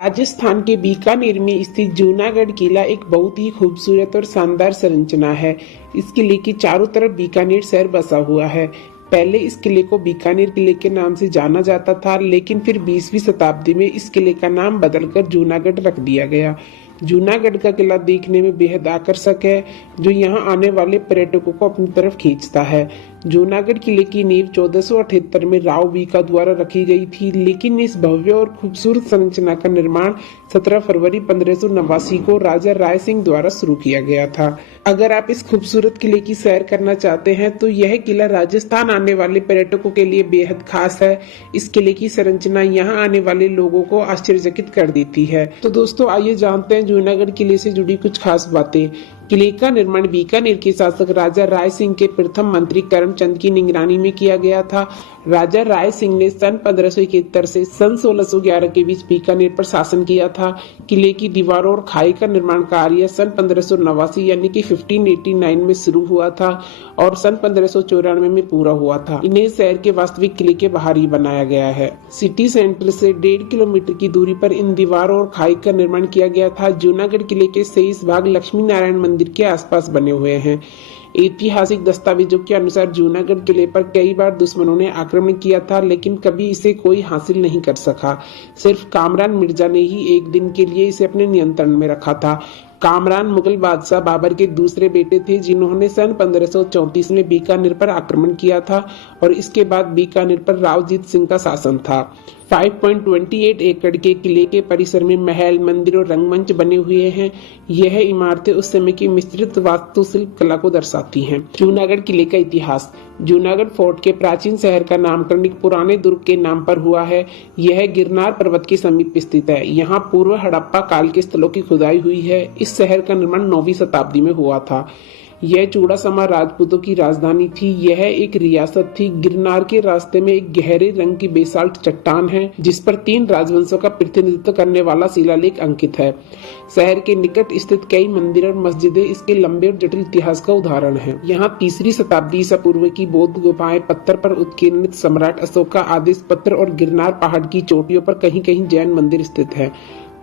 राजस्थान के बीकानेर में स्थित जूनागढ़ किला एक बहुत ही खूबसूरत और शानदार संरचना है। इस किले के चारों तरफ बीकानेर शहर बसा हुआ है। पहले इस किले को बीकानेर किले के नाम से जाना जाता था, लेकिन फिर 20वीं शताब्दी में इस किले का नाम बदलकर जूनागढ़ रख दिया गया। जूनागढ़ का किला देखने में बेहद आकर्षक है, जो यहाँ आने वाले पर्यटकों को अपनी तरफ खींचता है। जूनागढ़ किले की नींव 1478 में राव बीका द्वारा रखी गई थी, लेकिन इस भव्य और खूबसूरत संरचना का निर्माण 17 फरवरी 1589 को राजा राय सिंह द्वारा शुरू किया गया था। अगर आप इस खूबसूरत किले की सैर करना चाहते हैं तो यह किला राजस्थान आने वाले पर्यटकों के लिए बेहद खास है। इस किले की संरचना यहाँ आने वाले लोगों को आश्चर्यचकित कर देती है। तो दोस्तों, आइए जानते हैं जूनागढ़ किले से जुड़ी कुछ खास बातें। किले का निर्माण बीकानेर के शासक राजा राय सिंह के प्रथम मंत्री करमचंद की निगरानी में किया गया था। राजा राय सिंह ने सन 1571 से सन 1611 के बीच बीकानेर पर शासन किया था। किले की दीवारों और खाई का निर्माण कार्य सन 1589 यानी कि 1589 में शुरू हुआ था और सन 1594 में पूरा हुआ था। इन्हें शहर के वास्तविक किले के बाहर ही बनाया गया है। सिटी सेंटर से 1.5 किलोमीटर की दूरी पर इन दीवारों और खाई का निर्माण किया गया था। जूनागढ़ किले के शेष भाग लक्ष्मी नारायण मंदिर के आसपास बने हुए हैं। ऐतिहासिक दस्तावेजों के अनुसार जूनागढ़ किले पर कई बार दुश्मनों ने आक्रमण किया था, लेकिन कभी इसे कोई हासिल नहीं कर सका। सिर्फ कामरान मिर्जा ने ही एक दिन के लिए इसे अपने नियंत्रण में रखा था। कामरान मुगल बादशाह बाबर के दूसरे बेटे थे, जिन्होंने सन 1534 में बीकानेर पर आक्रमण किया था और इसके बाद बीकानेर पर रावजीत सिंह का शासन था। 5.28 एकड़ के किले के परिसर में महल, मंदिर और रंगमंच बने हुए हैं। यह इमारतें उस समय की मिश्रित वास्तुशिल्प कला को दर्शाती हैं। जूनागढ़ किले का इतिहास। जूनागढ़ फोर्ट के प्राचीन शहर का नामकरण एक पुराने दुर्ग के नाम पर हुआ है। यह गिरनार पर्वत के समीप स्थित है। यहाँ पूर्व हड़प्पा काल के स्थलों की खुदाई हुई है। इस शहर का निर्माण 9वीं शताब्दी में हुआ था। यह चूड़ासमा राजपूतों की राजधानी थी। यह एक रियासत थी। गिरनार के रास्ते में एक गहरे रंग की बेसाल्ट चट्टान है, जिस पर 3 राजवंशों का प्रतिनिधित्व करने वाला शिलालेख अंकित है। शहर के निकट स्थित कई मंदिर और मस्जिदें इसके लंबे और जटिल इतिहास का उदाहरण है। यहाँ 3री शताब्दी ईसा पूर्व की बौद्ध गुफाएं, पत्थर पर उत्कीर्णित सम्राट अशोक का आदेश पत्र और गिरनार पहाड़ की चोटियों पर कहीं कहीं जैन मंदिर स्थित है।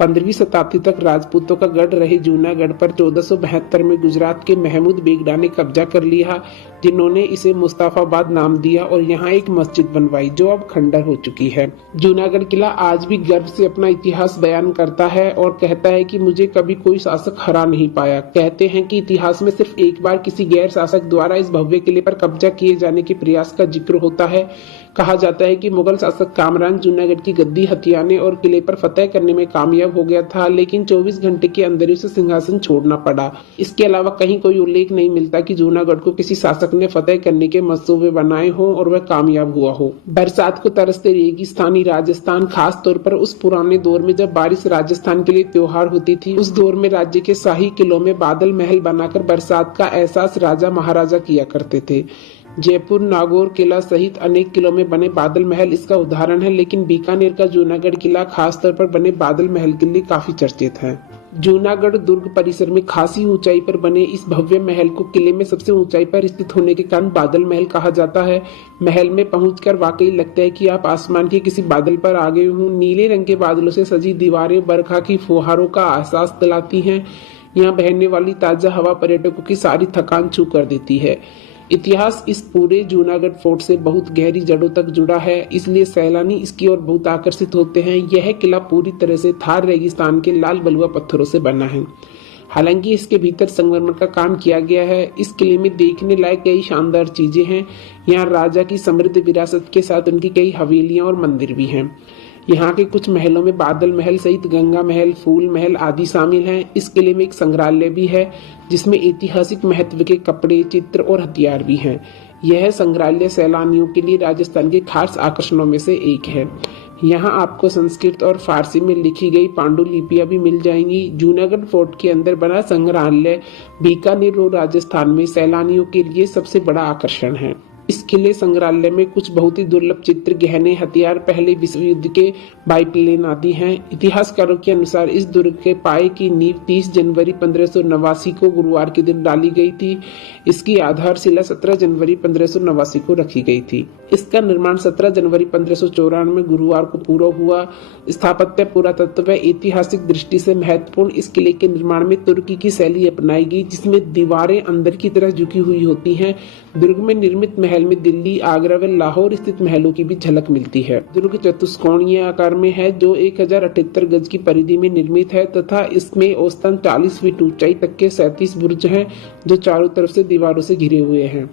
15वीं शताब्दी तक राजपूतों का गढ़ रहे जूनागढ़ पर 1472 में गुजरात के महमूद बेगडा ने कब्जा कर लिया, जिन्होंने इसे मुस्ताफाबाद नाम दिया और यहाँ एक मस्जिद बनवाई, जो अब खंडर हो चुकी है। जूनागढ़ किला आज भी गर्व से अपना इतिहास बयान करता है और कहता है कि मुझे कभी कोई शासक हरा नहीं पाया। कहते हैं कि इतिहास में सिर्फ एक बार किसी गैर शासक द्वारा इस भव्य किले पर कब्जा किए जाने के प्रयास का जिक्र होता है। कहा जाता है कि मुगल शासक कामरान जूनागढ़ की गद्दी हथियाने और किले पर फतह करने में कामयाब हो गया था, लेकिन 24 घंटे के अंदर उसे सिंहासन छोड़ना पड़ा। इसके अलावा कहीं कोई उल्लेख नहीं मिलता कि जूनागढ़ को किसी शासक ने फतह करने के मंसूबे बनाए हों और वह कामयाब हुआ हो। बरसात को तरसते रेगिस्तानी राजस्थान, खास तौर पर उस पुराने दौर में जब बारिश राजस्थान के लिए त्योहार होती थी, उस दौर में राज्य के शाही किलों में बादल महल बनाकर बरसात का एहसास राजा महाराजा किया करते थे। जयपुर, नागौर किला सहित अनेक किलों में बने बादल महल इसका उदाहरण है, लेकिन बीकानेर का जूनागढ़ किला खास तौर पर बने बादल महल के लिए काफी चर्चित है। जूनागढ़ दुर्ग परिसर में खासी ऊंचाई पर बने इस भव्य महल को किले में सबसे ऊंचाई पर स्थित होने के कारण बादल महल कहा जाता है। महल में पहुंचकर वाकई लगता है कि आप आसमान के किसी बादल पर आ गए हों। नीले रंग के बादलों से सजी दीवारें बरखा की फुहारों का एहसास दिलाती हैं। यहाँ बहने वाली ताजा हवा पर्यटकों की सारी थकान छू कर देती है। इतिहास इस पूरे जूनागढ़ फोर्ट से बहुत गहरी जड़ों तक जुड़ा है, इसलिए सैलानी इसकी ओर बहुत आकर्षित होते हैं। यह किला पूरी तरह से थार रेगिस्तान के लाल बलुआ पत्थरों से बना है। हालांकि इसके भीतर संगमरमर का काम किया गया है। इस किले में देखने लायक कई शानदार चीजें हैं। यहाँ राजा की समृद्ध विरासत के साथ उनकी कई हवेलियां और मंदिर भी हैं। यहाँ के कुछ महलों में बादल महल सहित गंगा महल, फूल महल आदि शामिल हैं। इस किले में एक संग्रहालय भी है, जिसमें ऐतिहासिक महत्व के कपड़े, चित्र और हथियार भी हैं। यह संग्रहालय सैलानियों के लिए राजस्थान के खास आकर्षणों में से एक है। यहाँ आपको संस्कृत और फारसी में लिखी गई पांडुलिपियां भी मिल जाएंगी। जूनागढ़ फोर्ट के अंदर बना संग्रहालय बीकानेर और राजस्थान में सैलानियों के लिए सबसे बड़ा आकर्षण है। इस किले संग्रहालय में कुछ बहुत ही दुर्लभ चित्र, गहने, हथियार, पहले विश्व युद्ध के बाइप्लेन आदि हैं। इतिहासकारों के अनुसार इस दुर्ग के पाए की नींव 30 जनवरी 1589 को गुरुवार के दिन डाली गई थी। इसकी आधारशिला 17 जनवरी 1589 को रखी गई थी। इसका निर्माण 17 जनवरी 1594 में गुरुवार को पूरा हुआ। स्थापत्य, पुरातत्व व ऐतिहासिक दृष्टि से महत्वपूर्ण इस किले के निर्माण में तुर्की की शैली अपनाई गई, जिसमें दीवारें अंदर की तरह झुकी हुई होती हैं। दुर्ग में निर्मित महल में दिल्ली, आगरा व लाहौर स्थित महलों की भी झलक मिलती है। दुर्ग चतुष्कोणीय आकार में है, जो 1078 गज की परिधि में निर्मित है तथा इसमें औसतन 40 फीट ऊंचाई तक के 37 बुर्ज हैं, जो चारों तरफ से दीवारों से घिरे हुए हैं।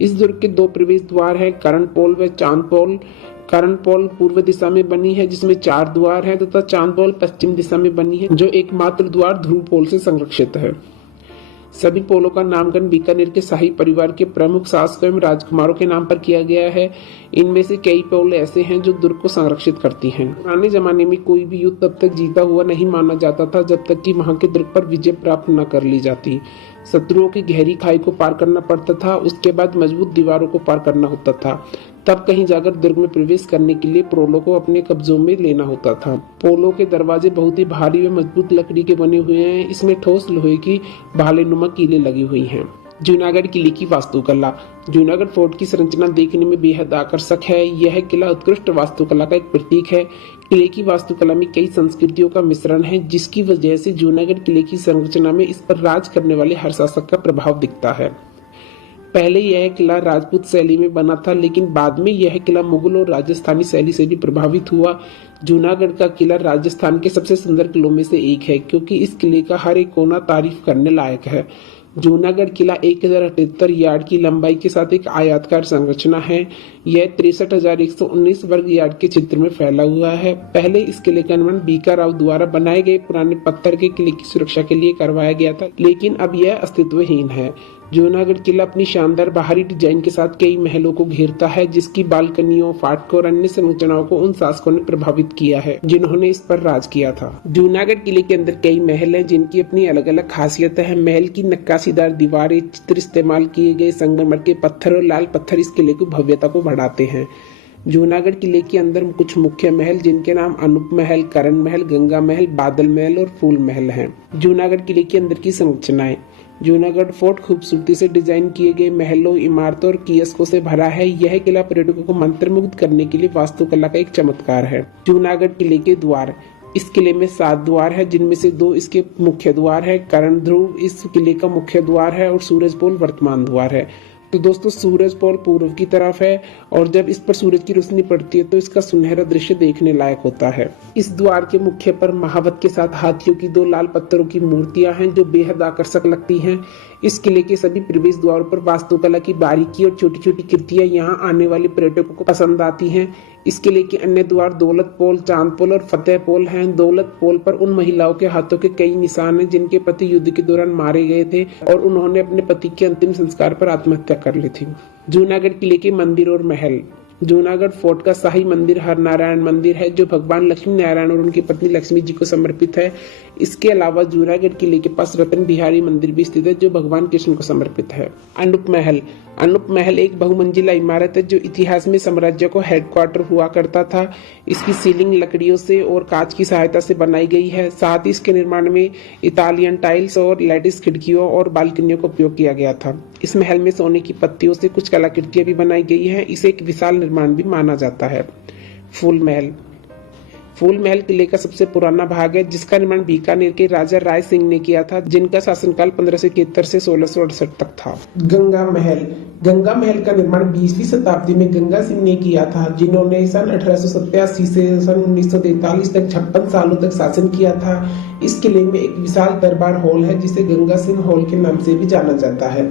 इस दुर्ग के 2 प्रवेश द्वार हैं, करणपोल व चांदपोल। करणपोल पूर्व दिशा में बनी है, जिसमें 4 द्वार हैं, तथा चांदपोल पश्चिम दिशा में बनी है, जो एकमात्र द्वार ध्रुव पोल से संरक्षित है। सभी पोलों का नामकरण बीकानेर के शाही परिवार के प्रमुख शासकों एवं राजकुमारों के नाम पर किया गया है। इनमें से कई पोल ऐसे हैं जो दुर्ग को संरक्षित करती हैं। पुराने जमाने में कोई भी युद्ध तब तक जीता हुआ नहीं माना जाता था जब तक कि वहां के दुर्ग पर विजय प्राप्त न कर ली जाती। शत्रुओं की गहरी खाई को पार करना पड़ता था, उसके बाद मजबूत दीवारों को पार करना होता था, तब कहीं जाकर दुर्ग में प्रवेश करने के लिए पोलों को अपने कब्जों में लेना होता था। पोलों के दरवाजे बहुत ही भारी व मजबूत लकड़ी के बने हुए हैं। इसमें ठोस लोहे की भालेनुमा कीलें लगी हुई हैं। जूनागढ़ किले की वास्तुकला। जूनागढ़ फोर्ट की संरचना देखने में बेहद आकर्षक है। यह किला उत्कृष्ट वास्तुकला का एक प्रतीक है। किले की वास्तुकला में कई संस्कृतियों का मिश्रण है, जिसकी वजह से जूनागढ़ किले की संरचना में इस पर राज करने वाले हर शासक का प्रभाव दिखता है। पहले यह किला राजपूत शैली में बना था, लेकिन बाद में यह किला मुगल और राजस्थानी शैली से भी प्रभावित हुआ। जूनागढ़ का किला राजस्थान के सबसे सुंदर किलों में से एक है, क्योंकि इस किले का हर एक कोना तारीफ करने लायक है। जूनागढ़ किला 1078 यार्ड की लंबाई के साथ एक आयताकार संरचना है। यह 63,119 वर्ग यार्ड के क्षेत्र में फैला हुआ है। पहले इस किले का निर्माण बीका राव द्वारा बनाए गए पुराने पत्थर के किले की सुरक्षा के लिए करवाया गया था, लेकिन अब यह अस्तित्वहीन है। जूनागढ़ किला अपनी शानदार बाहरी डिजाइन के साथ कई महलों को घेरता है, जिसकी बालकनियों, फाटकों और अन्य संरचनाओं को उन शासकों ने प्रभावित किया है जिन्होंने इस पर राज किया था। जूनागढ़ किले के अंदर कई महल हैं, जिनकी अपनी अलग अलग खासियतें हैं। महल की नक्काशीदार दीवारें, चित्र, इस्तेमाल किए गए संगमरमर के पत्थर और लाल पत्थर इस किले की भव्यता को बढ़ाते हैं। जूनागढ़ किले के अंदर कुछ मुख्य महल, जिनके नाम अनूप महल, करण महल, गंगा महल, बादल महल और फूल महल हैं। जूनागढ़ किले के अंदर की संरचनाएं। जूनागढ़ फोर्ट खूबसूरती से डिजाइन किए गए महलों, इमारतों और कियस्कों से भरा है। यह किला पर्यटकों को मंत्रमुग्ध करने के लिए वास्तुकला का एक चमत्कार है। जूनागढ़ किले के द्वार। इस किले में 7 द्वार है, जिनमें से 2 इसके मुख्य द्वार है। करण ध्रुव इस किले का मुख्य द्वार है और सूरजपोल वर्तमान द्वार है। तो दोस्तों, सूरज पोल पूर्व की तरफ है और जब इस पर सूरज की रोशनी पड़ती है तो इसका सुनहरा दृश्य देखने लायक होता है। इस द्वार के मुख्य पर महावत के साथ हाथियों की 2 लाल पत्थरों की मूर्तियां हैं, जो बेहद आकर्षक लगती हैं। इस किले के सभी प्रवेश द्वारों पर वास्तुकला की बारीकी और छोटी छोटी कृतियां यहाँ आने वाले पर्यटकों को पसंद आती हैं। इस किले के अन्य द्वार दौलत पोल, चांद पोल और फतेह पोल हैं। दौलत पोल पर उन महिलाओं के हाथों के कई निशान हैं, जिनके पति युद्ध के दौरान मारे गए थे और उन्होंने अपने पति के अंतिम संस्कार पर आत्महत्या कर ली थी। जूनागढ़ किले के मंदिर और महल। जूनागढ़ फोर्ट का शाही मंदिर हरनारायण मंदिर है, जो भगवान लक्ष्मी नारायण और उनकी पत्नी लक्ष्मी जी को समर्पित है। इसके अलावा जूनागढ़ किले के पास रतन बिहारी मंदिर भी स्थित है, जो भगवान कृष्ण को समर्पित है। अनूप महल। अनूप महल एक बहुमंजिला इमारत है, जो इतिहास में साम्राज्य को हेडक्वार्टर हुआ करता था। इसकी सीलिंग लकड़ियों से और कांच की सहायता से बनाई गई है। साथ ही इसके निर्माण में इतालियन टाइल्स और लैटिस खिड़कियों और बालकनियों का उपयोग किया गया था। इस महल में सोने की पत्तियों से कुछ कलाकृतियां भी बनाई गई हैं। इसे एक विशाल निर्माण भी माना जाता है। फूल महल। फूल महल किले का सबसे पुराना भाग है, जिसका निर्माण बीकानेर के राजा राय सिंह ने किया था, जिनका शासनकाल 1571 से 1668 तक था। गंगा महल। गंगा महल का निर्माण 20वीं शताब्दी में गंगा सिंह ने किया था, जिन्होंने सन 1887 से सन 1943 तक 56 सालों तक शासन किया था। इस किले में एक विशाल दरबार हॉल है, जिसे गंगा सिंह हॉल के नाम से भी जाना जाता है।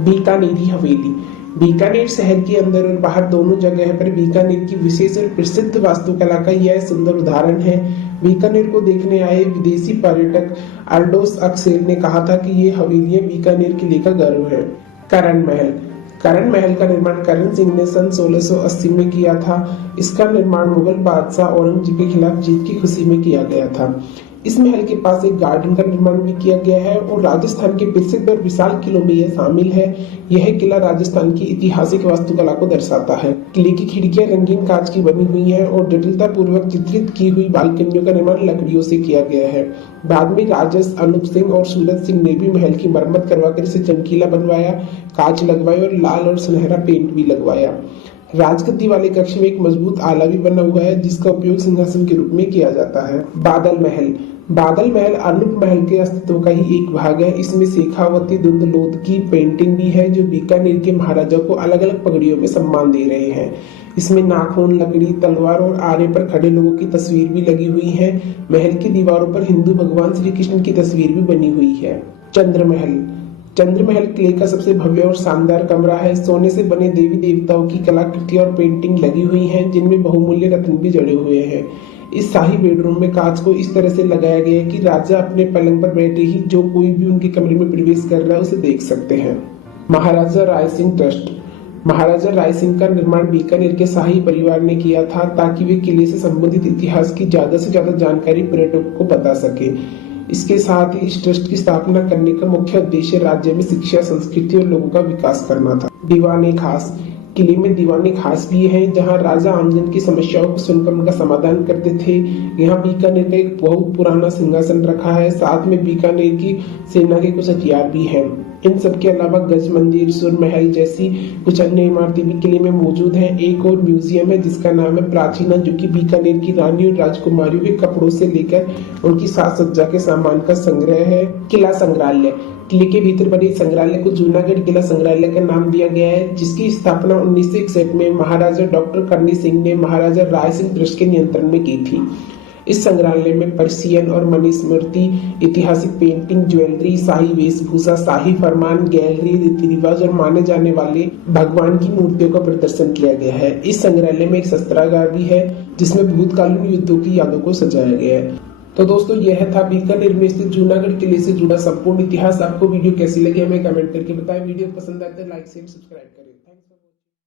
बीकानेरी हवेली। बीकानेर शहर के अंदर और बाहर दोनों जगह पर बीकानेर की विशेष और प्रसिद्ध वास्तुकला का यह सुंदर उदाहरण है। बीकानेर को देखने आए विदेशी पर्यटक अर्डोस अक्सेल ने कहा था कि ये हवेलियां बीकानेर किले का गर्व है। करण महल। करण महल का निर्माण करण सिंह ने सन 1680 में किया था। इसका निर्माण मुगल बादशाह औरंगजेब के खिलाफ जीत की खुशी में किया गया था। इस महल के पास एक गार्डन का निर्माण भी किया गया है और राजस्थान के प्रसिद्ध और विशाल किलों में यह शामिल है। यह किला राजस्थान की ऐतिहासिक वास्तुकला को दर्शाता है। किले की खिड़कियां रंगीन कांच की बनी हुई हैं और जटिलता पूर्वक चित्रित की हुई बालकनियों का निर्माण लकड़ियों से किया गया है। बाद में राजस अनूप सिंह और सूरज सिंह ने भी महल की मरम्मत करवाकर इसे चमकीला बनवाया, कांच लगवाए और लाल और सुनहरा पेंट भी लगवाया। राजगद्दी वाले कक्ष में एक मजबूत आला भी बना हुआ है जिसका उपयोग सिंहासन के रूप में किया जाता है। बादल महल। बादल महल अनूप महल के अस्तित्व का ही एक भाग है। इसमें शेखावती दुंदलोद की पेंटिंग भी है जो बीकानेर के महाराजा को अलग अलग पगड़ियों में सम्मान दे रहे हैं। इसमें नाखून, लकड़ी, तलवार और आरे पर खड़े लोगों की तस्वीर भी लगी हुई है। महल की दीवारों पर हिंदू भगवान श्री कृष्ण की तस्वीर भी बनी हुई है। चंद्रमहल। चंद्रमहल किले का सबसे भव्य और शानदार कमरा है। सोने से बने देवी देवताओं की कलाकृति और पेंटिंग लगी हुई हैं जिनमें बहुमूल्य रत्न भी जड़े हुए हैं। इस शाही बेडरूम में कांच को इस तरह से लगाया गया है कि राजा अपने पलंग पर बैठे ही जो कोई भी उनके कमरे में प्रवेश कर रहा है उसे देख सकते हैं। महाराजा राय सिंह ट्रस्ट। महाराजा राय सिंह का निर्माण बीकानेर के शाही परिवार ने किया था ताकि वे किले से संबंधित इतिहास की ज्यादा से ज्यादा जानकारी पर्यटकों को बता सके। इसके साथ ही इस ट्रस्ट की स्थापना करने का मुख्य उद्देश्य राज्य में शिक्षा, संस्कृति और लोगों का विकास करना था। दीवाने खास। किले में दीवाने खास भी हैं जहां राजा आमजन की समस्याओं को सुनकर उनका समाधान करते थे। यहाँ बीकानेर का एक बहुत पुराना सिंहासन रखा है। साथ में बीकानेर की सेना के कुछ हथियार भी हैं। इन सब के अलावा गज मंदिर, सुर महल जैसी कुछ अन्य इमारतें भी किले में मौजूद हैं। एक और म्यूजियम है जिसका नाम है प्राचीना, जो कि बीकानेर की रानी और राजकुमारियों के कपड़ों से लेकर उनकी साज सज्जा के सामान का संग्रह है। किला संग्रहालय। किले के भीतर बने संग्रहालय को जूनागढ़ किला संग्रहालय का नाम दिया गया है जिसकी स्थापना 1961 में महाराजा डॉक्टर करनी सिंह ने महाराजा राय सिंह ट्रस्ट के नियंत्रण में की थी। इस संग्रहालय में पर्शियन और मनुस्मृति, ऐतिहासिक पेंटिंग, ज्वेलरी, शाही वेशभूषा, शाही फरमान, गैलरी, रीति रिवाज और माने जाने वाले भगवान की मूर्तियों का प्रदर्शन किया गया है। इस संग्रहालय में एक शस्त्रागार भी है जिसमें भूतकालीन युद्धों की यादों को सजाया गया है। तो दोस्तों यह था बीकानेर में स्थित जूनागढ़ किले से जुड़ा संपूर्ण इतिहास। आपको वीडियो कैसी लगी हमें कमेंट करके बताएं। वीडियो पसंद आए तो लाइक शेयर सब्सक्राइब करें।